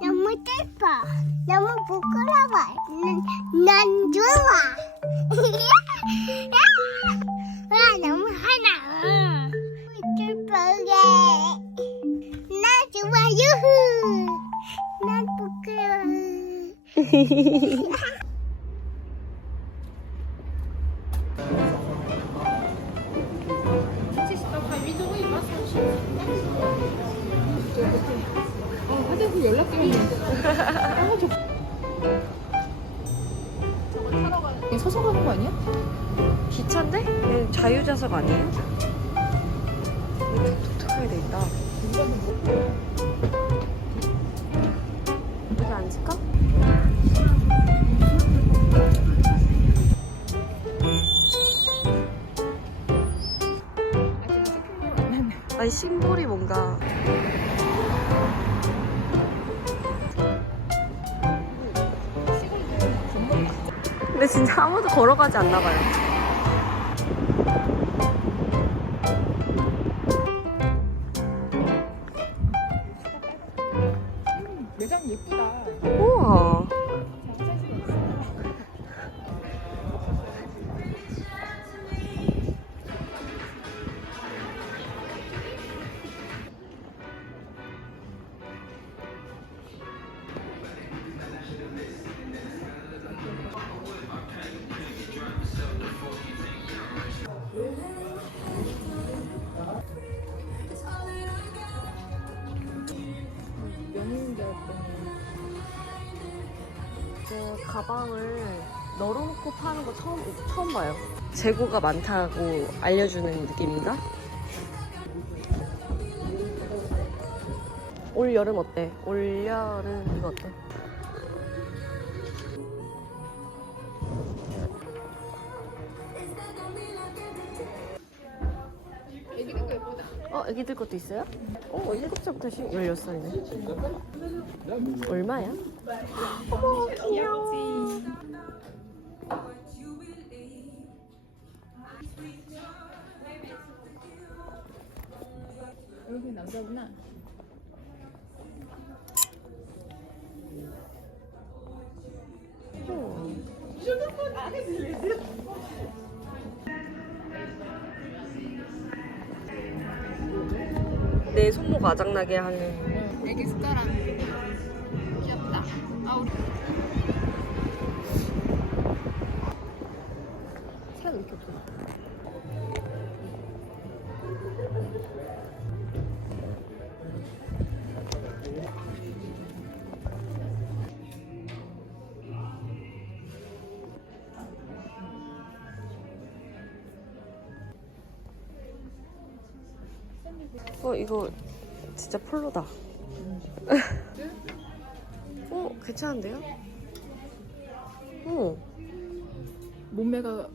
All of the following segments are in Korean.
너무 예뻐. 너무 부끄러워. 난 좋아. 와, 너무 하나. 예쁘게. 나 좋아, 유후. 난 부끄러워. 화장실 연락드렸는데. 저거 타러 가는. 그냥 서서 가는 거 아니야? 기차인데? 얘는 자유좌석 아니에요? 이렇게 독특하게 돼 있다. 여기 앉을까? 아니 심볼이 뭔가 근데 진짜 아무도 걸어가지 않나 봐요. 매장 예쁘다. 우와. 그 가방을 널어놓고 파는 거 처음 봐요. 재고가 많다고 알려주는 느낌인가? 올 여름 어때? 올 여름 이거 어때? 애기들 거 예쁘다. 애기들 것도 있어요? 7살부터 16살이네. 얼마야? 어머, 귀여워. 여기 남자구나. 내 손목 아작나게 하는. 애기 숟가락. 귀엽다. 아, 우리. 사람 왜 이렇게 없어? 이거 진짜 폴로다. 괜찮은데요? 몸매가.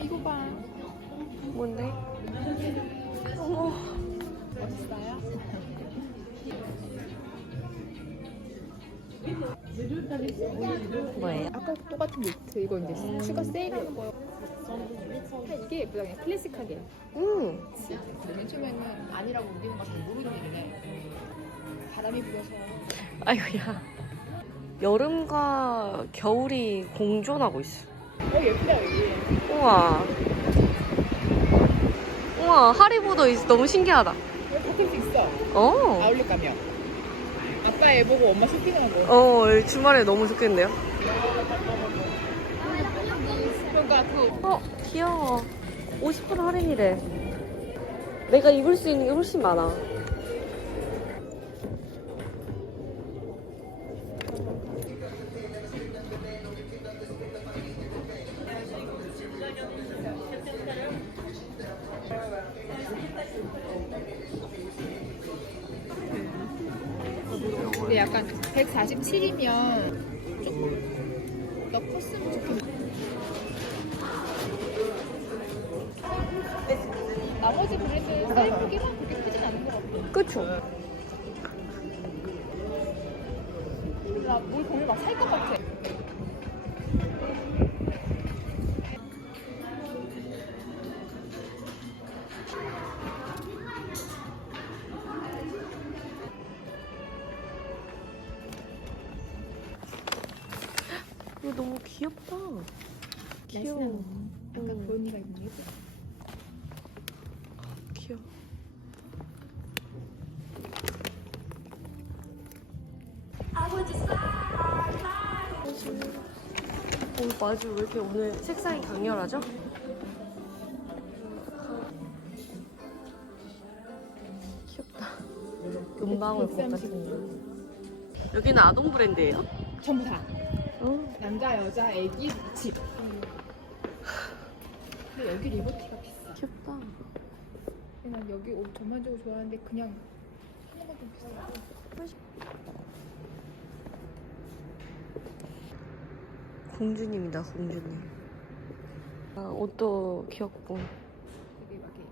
이거 봐. 뭔데? 어머. 멋있어요? 뭐예요? 아까 똑같은 니트 이거 이제 추가 세일하는 거요. 이게 예쁘다. 그냥 클래식하게. 그치? 맨 처음에는 아니라고 우기는 거 잘 모르는 일이네. 바람이 불어서. 아이고야. 여름과 겨울이 공존하고 있어. 예쁘다 여기. 우와. 우와, 하리보도 너무 신기하다. 여기 바꿀 수 있어. 아울렛 가면. 아빠 애 보고 엄마 쇼핑하는 거. 주말에 너무 좋겠는데요? 그러니까 그거. 귀여워. 50% 할인이래. 내가 입을 수 있는 게 훨씬 많아. 근데 약간 147이면 조금 더 컸으면 좋겠네. 나머지 브랜드 사이즈 크기만 그렇게 크진 않은 것 같아. 그쵸? 나뭘 보면 막 살 것 같아. 너무 귀엽다. 귀여워. 약간 브로니가 입는 게 예쁘다. 귀여워. 마주 왜 이렇게 오늘 색상이 강렬하죠? 귀엽다. 금방울 꽃 같은. 여기는 아동 브랜드예요? 전부 다. 어. 남자, 여자, 애기, 집. 근데 여기 리버티가 비싸. 귀엽다. 난 여기 옷 전반적으로 좋아하는데 그냥 하는 것도 비싸고. 공주님이다, 공주님. 아, 옷도 귀엽고. 되게 막 이렇게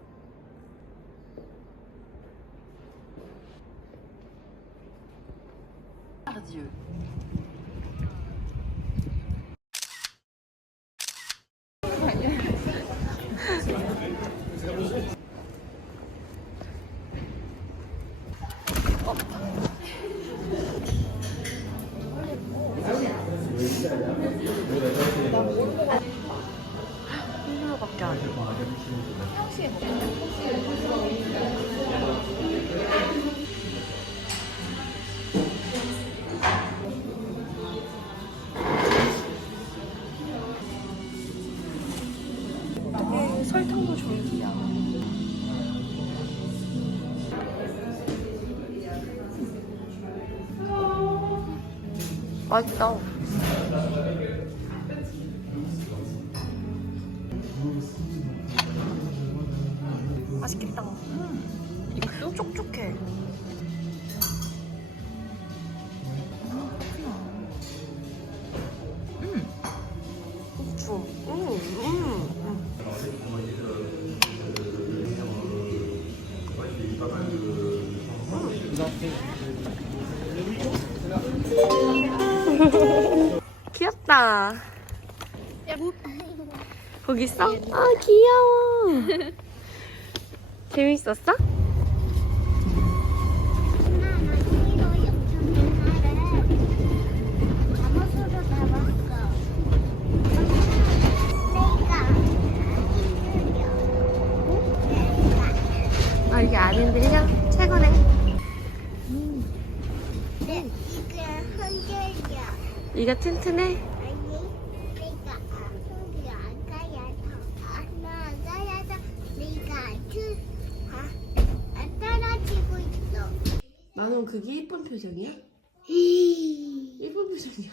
$1밖에 안 해. 평시에 먹는 설탕도 졸기야. 맛있다. 맛있겠다. 이것도 촉촉해. 고추. 귀엽다. 거기 있어? 아, 귀여워. 재밌었어? 엄마, 나 이거 영상 잠옷으로 담았어. 아, 이게 안 흔들려? 최고네. 이게 흔들려. 이가 튼튼해? 아니, 내가 흔들려 안 가야서. 안 가야서 내가 안 떨어지고 있어. 나는 그게 예쁜 표정이야? 예쁜 표정이야.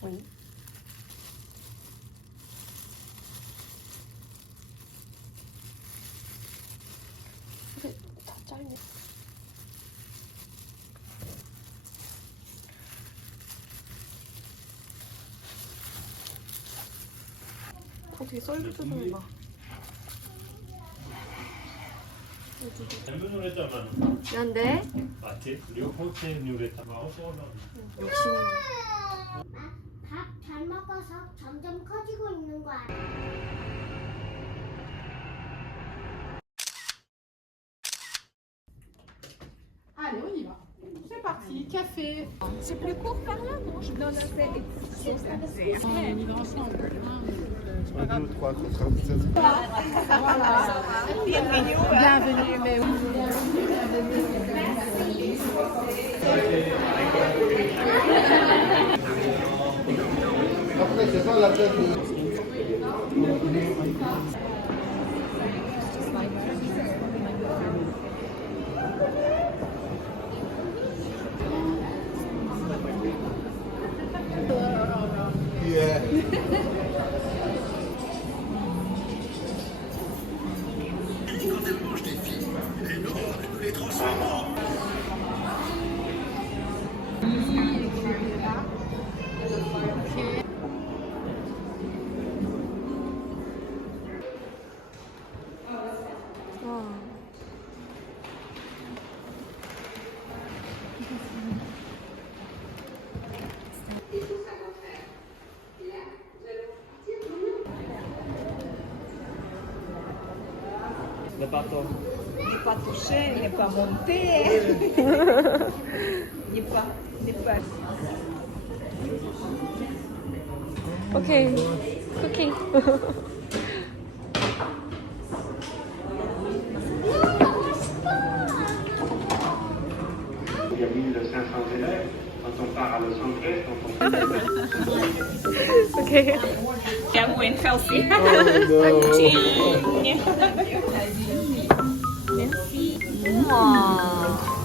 아니. 근데 다 짧네. 어떻게 썰리는 봐. 엠브누레타만 미안데. 맞지? 류호체 뉴레타 욕심. 밥 잘 먹어서 점점 커지고 있는 거 알아? Allez, on y va. C'est parti, café. C'est plus court par là, non? Je donne c'est on y va ensemble. 1, 2, 3, 4, 5, 6, 7. Voilà. Bienvenue, mais oui. Après, c'est ça la tête. Yeah. 와. Le bateau. N'est pas touché, n'est pas monté. n'est pas. 오케이. 쿠킹. Il y a 1500 élèves. Quand on part à Los Angeles, 오케이. Yeah, win healthy. Oh, no. 우와.